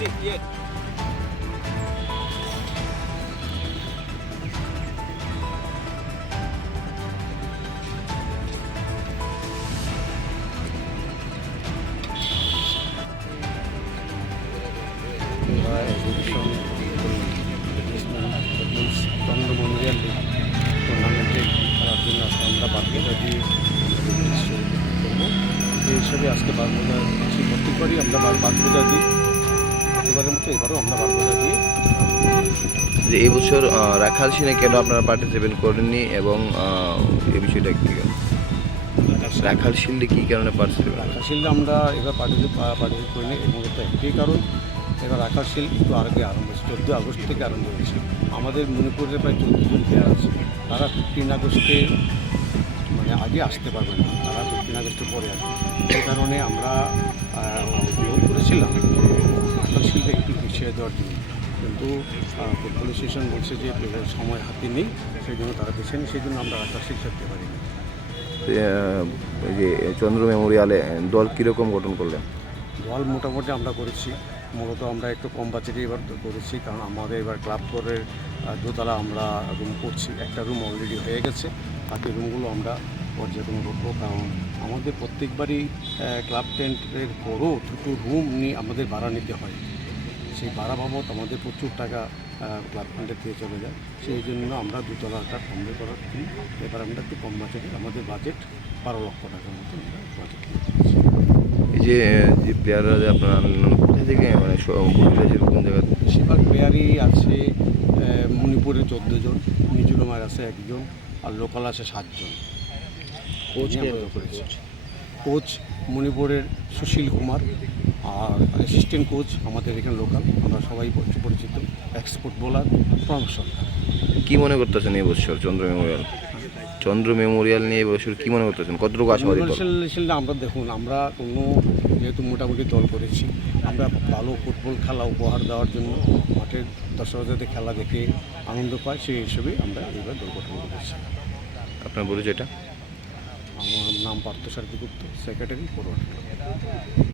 আমরা আমরা হিসাবে আজকে বাগবাজা দিচ্ছি প্রত্যেকবারই আমরা বাগ- বাগবাজা দিই। প্রতিবারের মতো এবারও আমরা দিই যে এই বছর রাখাল সিনে কেন আপনারা পার্টিসিপেট করেননি এবং এই বিষয়টা কি? রাখাল শিল্ডে কি কারণে পার্টিসিপেট আকাশশিল্ডে আমরা এবার পার্টিসিপেট পার্টিসিপেট করিনি এর মূলত একটাই কারণ এবার আকাশশিল একটু আগে আরম্ভ হয়েছে চোদ্দোই আগস্ট থেকে আরম্ভ হয়েছে। আমাদের মণিপুরের প্রায় চোদ্দ জন প্লেয়ার আছে। তারা ফিফটিন আগস্টে মানে আগে আসতে পারবে না। তারা ফিফটিন আগস্টের পরে আসবে। সেই কারণে আমরা অনুরোধ করেছিলাম আকাশশিলটা একটু পিছিয়ে দেওয়ার জন্য। কিন্তু ফুটবল অ্যাসোসিয়েশন বলছে যে সময় হাতে নেই সেই জন্য তারা পিছিয়ে নেই সেই জন্য আমরা আকাশশিল ছাড়তে পারিনি। এই যে চন্দ্র মেমোরিয়ালে দল কীরকম গঠন করলেন? দল মোটামুটি আমরা করেছি। মূলত আমরা একটু কম বাজেটে এবার করেছি, কারণ আমাদের এবার ক্লাব করের দোতলা আমরা রুম করছি, একটা রুম অলরেডি হয়ে গেছে, বাকি রুমগুলো আমরা পর্যায়ক্রমে করব, কারণ আমাদের প্রত্যেকবারই ক্লাব টেন্টের পরও দুটো রুম নিয়ে আমাদের ভাড়া নিতে হয়। সেই ভাড়া বাবদ আমাদের প্রচুর টাকা ক্লাব ফান্ডের দিয়ে চলে যায়। সেই জন্য আমরা দুতলাটা কমবে করার জন্য এবার আমরা একটু কম বাজেটে আমাদের বাজেট বারো লক্ষ টাকার মতো আমরা বাজেট এই যে প্লেয়াররা আপনারা থেকে মানে বহিরাজ্যের কোন জায়গা? বেশিরভাগ প্লেয়ারই আছে মণিপুরে চোদ্দ জন মিজোরামের আছে একজন আর লোকাল আছে সাতজন কোচ করেছে। কোচ মণিপুরের সুশীল কুমার আর অ্যাসিস্ট্যান্ট কোচ আমাদের এখানে লোকাল আমরা সবাই পরিচিত এক্স ফুটবলার প্রণব সরকার। কি মনে করতেছেন এই বছর চন্দ্র মেমোরিয়াল চন্দ্র মেমোরিয়াল নিয়ে এবছর কি মনে করতেছেন? কতটুকু দল? আমরা দেখুন আমরা কোনো যেহেতু মোটামুটি দল করেছি আমরা ভালো ফুটবল খেলা উপহার দেওয়ার জন্য মাঠের দর্শক যাতে খেলা দেখে আনন্দ পায় সেই হিসেবে আমরা এবার দল গঠন করেছি। আপনার পরিচয়টা? আমার নাম পার্থ সার্বিগুপ্ত সেক্রেটারি ফরওয়ার্ড